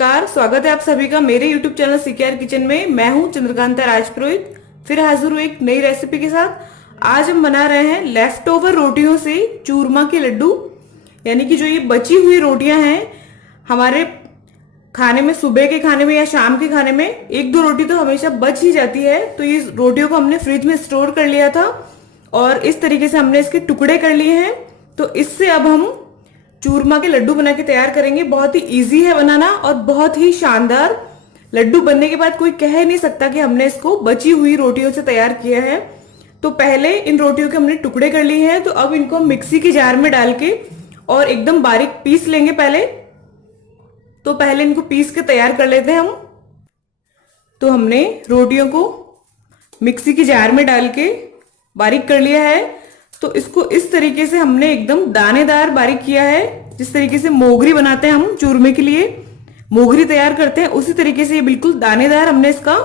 नमस्कार, स्वागत है आप सभी का मेरे YouTube चैनल सीकेआर किचन में। मैं हूं चंद्रकांता राजपुरोहित, फिर हाजिर हूं एक नई रेसिपी के साथ। आज हम बना रहे हैं लेफ्ट ओवर रोटियों से चूरमा के लड्डू। यानी कि जो ये बची हुई रोटियां हैं हमारे खाने में, सुबह के खाने में या शाम के खाने में एक दो रोटी तो हमेशा बच ही जाती है। तो ये रोटियों को हमने फ्रिज में स्टोर कर लिया था और इस तरीके से हमने इसके टुकड़े कर लिए हैं। तो इससे अब हम चूरमा के लड्डू बना के तैयार करेंगे। बहुत ही इजी है बनाना और बहुत ही शानदार लड्डू बनने के बाद कोई कह नहीं सकता कि हमने इसको बची हुई रोटियों से तैयार किया है। तो पहले इन रोटियों के हमने टुकड़े कर लिए हैं। तो अब इनको हम मिक्सी के जार में डाल के और एकदम बारीक पीस लेंगे। पहले इनको पीस के तैयार कर लेते हैं हम। तो हमने रोटियों को मिक्सी के जार में डाल के बारीक कर लिया है। तो इसको इस तरीके से हमने एकदम दानेदार बारीक किया है। जिस तरीके से मोगरी बनाते हैं हम चूरमे के लिए, मोगरी तैयार करते हैं, उसी तरीके से ये बिल्कुल दानेदार हमने इसका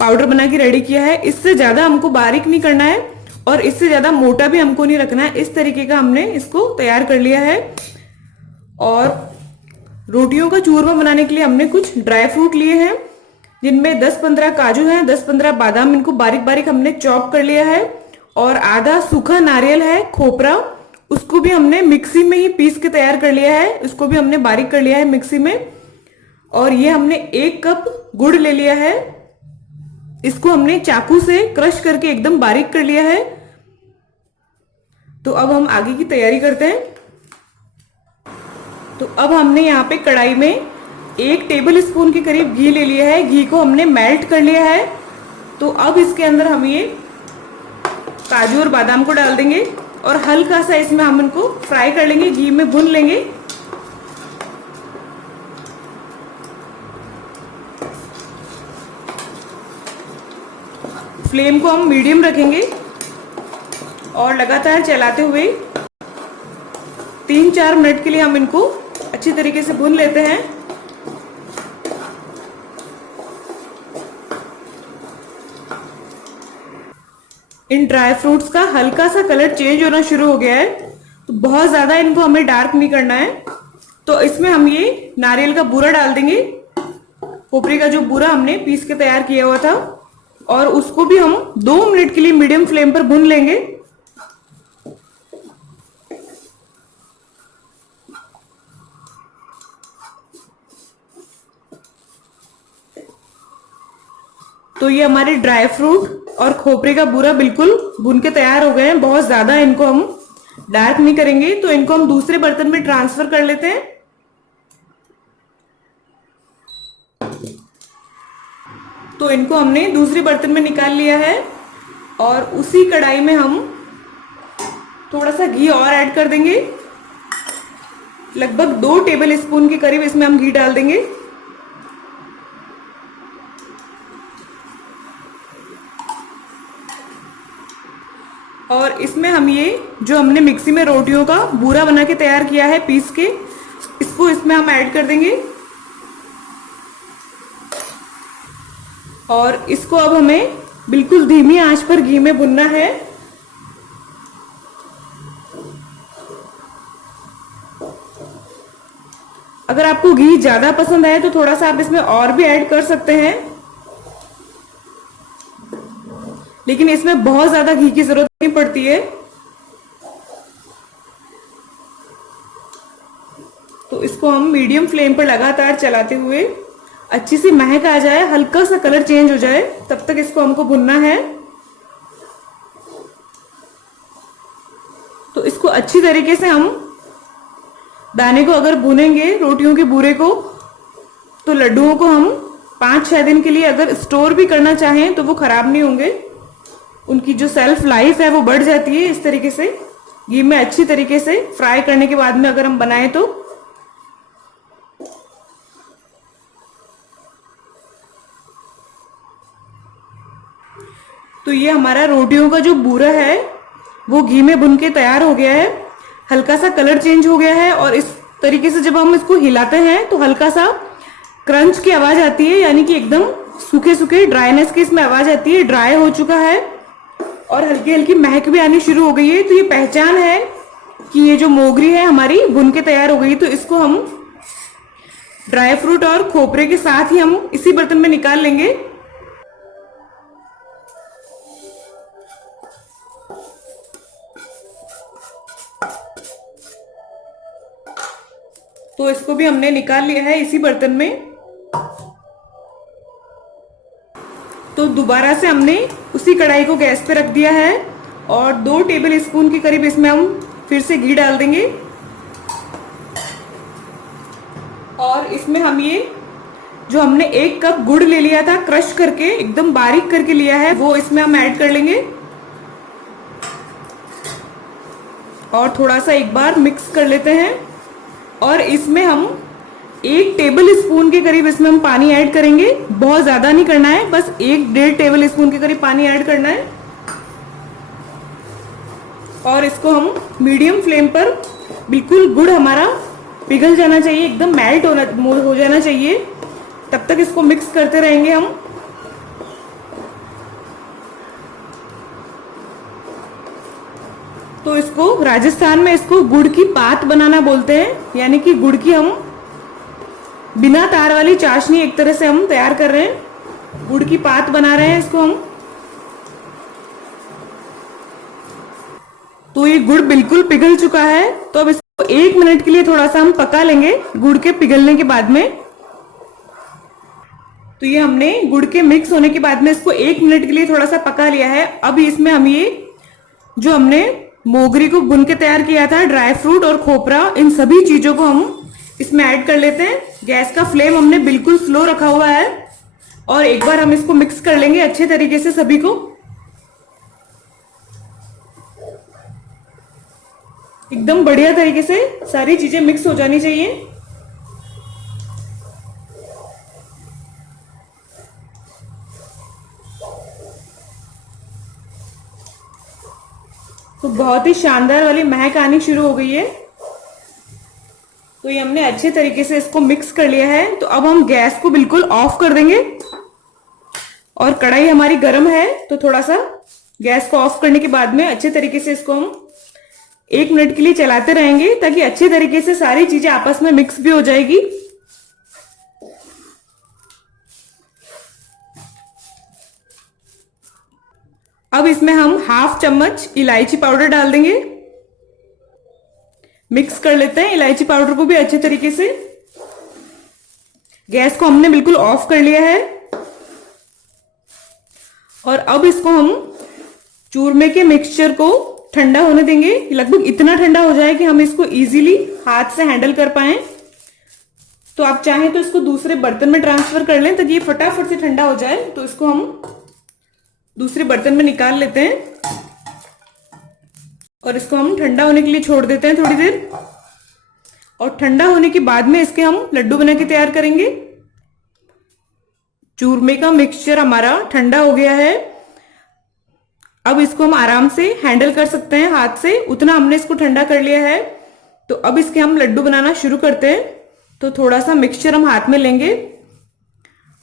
पाउडर बना के रेडी किया है। इससे ज्यादा हमको बारीक नहीं करना है और इससे ज्यादा मोटा भी हमको नहीं रखना है। इस तरीके का हमने इसको तैयार कर लिया है। और रोटियों का चूरमा बनाने के लिए हमने कुछ ड्राई फ्रूट लिए हैं, जिनमें 10-15 काजू हैं, 10-15 बादाम। इनको बारीक बारीक हमने चॉप कर लिया है। और आधा सूखा नारियल है, खोपरा, उसको भी हमने मिक्सी में ही पीस के तैयार कर लिया है। उसको भी हमने बारीक कर लिया है मिक्सी में। और ये हमने 1 कप गुड़ ले लिया है। इसको हमने चाकू से क्रश करके एकदम बारीक कर लिया है। तो अब हम आगे की तैयारी करते हैं। तो अब हमने यहाँ पे कढ़ाई में 1 टेबल स्पून के करीब घी ले लिया है। घी को हमने मेल्ट कर लिया है। तो अब इसके अंदर हम ये काजू और बादाम को डाल देंगे और हल्का सा इसमें हम इनको फ्राई कर लेंगे, घी में भून लेंगे। फ्लेम को हम मीडियम रखेंगे और लगातार चलाते हुए 3-4 मिनट के लिए हम इनको अच्छी तरीके से भून लेते हैं। इन ड्राई फ्रूट्स का हल्का सा कलर चेंज होना शुरू हो गया है। तो बहुत ज्यादा इनको हमें डार्क नहीं करना है। तो इसमें हम ये नारियल का बूरा डाल देंगे, खोपरे का जो बूरा हमने पीस के तैयार किया हुआ था, और उसको भी हम 2 मिनट के लिए मीडियम फ्लेम पर भून लेंगे। तो ये हमारे ड्राई फ्रूट और खोपरे का बूरा बिल्कुल भून के तैयार हो गए हैं। बहुत ज्यादा इनको हम डार्क नहीं करेंगे। तो इनको हम दूसरे बर्तन में ट्रांसफर कर लेते हैं। तो इनको हमने दूसरे बर्तन में निकाल लिया है और उसी कढ़ाई में हम थोड़ा सा घी और ऐड कर देंगे। लगभग 2 टेबल स्पून के करीब इसमें हम घी डाल देंगे। और इसमें हम ये जो हमने मिक्सी में रोटियों का बूरा बना के तैयार किया है पीस के, इसको इसमें हम ऐड कर देंगे। और इसको अब हमें बिल्कुल धीमी आंच पर घी में भुनना है। अगर आपको घी ज्यादा पसंद है तो थोड़ा सा आप इसमें और भी ऐड कर सकते हैं, लेकिन इसमें बहुत ज्यादा घी की जरूरत नहीं पड़ती है। तो इसको हम मीडियम फ्लेम पर लगातार चलाते हुए अच्छी सी महक आ जाए, हल्का सा कलर चेंज हो जाए, तब तक इसको हमको भुनना है। तो इसको अच्छी तरीके से हम दाने को अगर भुनेंगे, रोटियों के बूरे को, तो लड्डुओं को हम 5-6 दिन के लिए अगर स्टोर भी करना चाहें तो वो खराब नहीं होंगे। उनकी जो सेल्फ लाइफ है वो बढ़ जाती है। इस तरीके से घी में अच्छी तरीके से फ्राई करने के बाद में अगर हम बनाएं तो ये हमारा रोटियों का जो बूरा है वो घी में भुन के तैयार हो गया है। हल्का सा कलर चेंज हो गया है और इस तरीके से जब हम इसको हिलाते हैं तो हल्का सा क्रंच की आवाज आती है, यानी कि एकदम सूखे सूखे ड्राईनेस की इसमें आवाज आती है। ड्राई हो चुका है और हल्की हल्की महक भी आनी शुरू हो गई है। तो ये पहचान है कि ये जो मोगरी है हमारी भुन के तैयार हो गई। तो इसको हम ड्राई फ्रूट और खोपरे के साथ ही हम इसी बर्तन में निकाल लेंगे। तो इसको भी हमने निकाल लिया है इसी बर्तन में। तो दोबारा से हमने उसी कढ़ाई को गैस पे रख दिया है और 2 टेबल स्पून के करीब इसमें हम फिर से घी डाल देंगे। और इसमें हम ये जो हमने 1 कप गुड़ ले लिया था क्रश करके एकदम बारीक करके लिया है वो इसमें हम ऐड कर लेंगे और थोड़ा सा एक बार मिक्स कर लेते हैं। और इसमें हम 1 टेबल स्पून के करीब इसमें हम पानी ऐड करेंगे। बहुत ज्यादा नहीं करना है, बस 1-1.5 टेबल स्पून के करीब पानी ऐड करना है। और इसको हम मीडियम फ्लेम पर बिल्कुल गुड़ हमारा पिघल जाना चाहिए, एकदम मेल्ट हो जाना चाहिए, तब तक इसको मिक्स करते रहेंगे हम। तो इसको राजस्थान में इसको गुड़ की पात बनाना बोलते हैं, यानी कि गुड़ की हम बिना तार वाली चाशनी एक तरह से हम तैयार कर रहे हैं, गुड़ की पात बना रहे हैं इसको हम। तो ये गुड़ बिल्कुल पिघल चुका है, तो अब इसको 1 मिनट के लिए थोड़ा सा हम पका लेंगे गुड़ के पिघलने के बाद में। तो ये हमने गुड़ के मिक्स होने के बाद में इसको 1 मिनट के लिए थोड़ा सा पका लिया है। अब इसमें हम ये जो हमने मोगरी को भून के तैयार किया था, ड्राई फ्रूट और खोपरा, इन सभी चीजों को हम इसमें ऐड कर लेते हैं। गैस का फ्लेम हमने बिल्कुल स्लो रखा हुआ है और एक बार हम इसको मिक्स कर लेंगे अच्छे तरीके से सभी को। एकदम बढ़िया तरीके से सारी चीजें मिक्स हो जानी चाहिए। तो बहुत ही शानदार वाली महक आनी शुरू हो गई है। तो ये हमने अच्छे तरीके से इसको मिक्स कर लिया है। तो अब हम गैस को बिल्कुल ऑफ कर देंगे और कढ़ाई हमारी गर्म है, तो थोड़ा सा गैस को ऑफ करने के बाद में अच्छे तरीके से इसको हम 1 मिनट के लिए चलाते रहेंगे ताकि अच्छे तरीके से सारी चीजें आपस में मिक्स भी हो जाएगी। अब इसमें हम 1/2 चम्मच इलायची पाउडर डाल देंगे। मिक्स कर लेते हैं इलायची पाउडर को भी अच्छे तरीके से। गैस को हमने बिल्कुल ऑफ कर लिया है और अब इसको हम चूरमे के मिक्सचर को ठंडा होने देंगे। लगभग इतना ठंडा हो जाए कि हम इसको इजीली हाथ से हैंडल कर पाए। तो आप चाहें तो इसको दूसरे बर्तन में ट्रांसफर कर लें ताकि ये फटाफट से ठंडा हो जाए। तो इसको हम दूसरे बर्तन में निकाल लेते हैं और इसको हम ठंडा होने के लिए छोड़ देते हैं थोड़ी देर। और ठंडा होने के बाद में इसके हम लड्डू बना के तैयार करेंगे। चूरमे का मिक्सचर हमारा ठंडा हो गया है। अब इसको हम आराम से हैंडल कर सकते हैं हाथ से, उतना हमने इसको ठंडा कर लिया है। तो अब इसके हम लड्डू बनाना शुरू करते हैं। तो थोड़ा सा मिक्सचर हम हाथ में लेंगे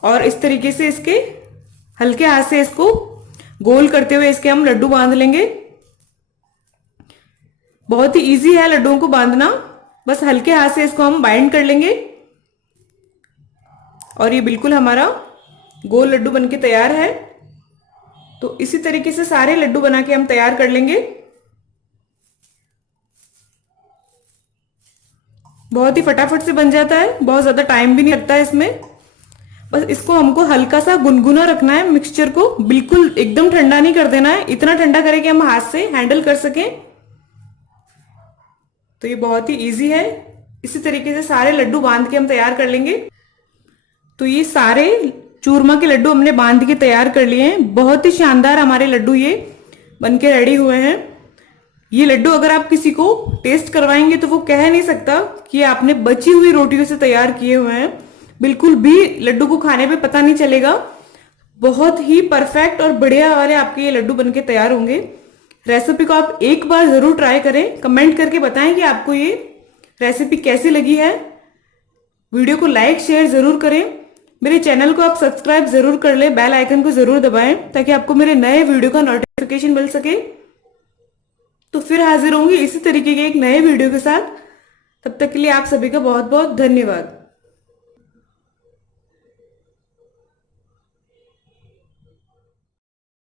और इस तरीके से इसके हल्के हाथ से इसको गोल करते हुए इसके हम लड्डू बांध लेंगे। बहुत ही इजी है लड्डुओं को बांधना, बस हल्के हाथ से इसको हम बाइंड कर लेंगे और ये बिल्कुल हमारा गोल लड्डू बनके तैयार है। तो इसी तरीके से सारे लड्डू बना के हम तैयार कर लेंगे। बहुत ही फटाफट से बन जाता है, बहुत ज्यादा टाइम भी नहीं लगता है इसमें। बस इसको हमको हल्का सा गुनगुना रखना है मिक्सचर को, बिल्कुल एकदम ठंडा नहीं कर देना है, इतना ठंडा करें कि हम हाथ से हैंडल कर सकें। तो ये बहुत ही इजी है। इसी तरीके से सारे लड्डू बांध के हम तैयार कर लेंगे। तो ये सारे चूरमा के लड्डू हमने बांध के तैयार कर लिए हैं। बहुत ही शानदार हमारे लड्डू ये बनके रेडी हुए हैं। ये लड्डू अगर आप किसी को टेस्ट करवाएंगे तो वो कह नहीं सकता कि आपने बची हुई रोटियों से तैयार किए हुए हैं। बिल्कुल भी लड्डू को खाने पे पता नहीं चलेगा। बहुत ही परफेक्ट और बढ़िया वाले आपके ये लड्डू बनके तैयार होंगे। रेसिपी को आप एक बार जरूर ट्राई करें, कमेंट करके बताएं कि आपको ये रेसिपी कैसी लगी है। वीडियो को लाइक शेयर जरूर करें। मेरे चैनल को आप सब्सक्राइब जरूर कर लें, बेल आइकन को जरूर दबाएं ताकि आपको मेरे नए वीडियो का नोटिफिकेशन मिल सके। तो फिर हाजिर होंगी इसी तरीके के एक नए वीडियो के साथ। तब तक के लिए आप सभी का बहुत बहुत धन्यवाद।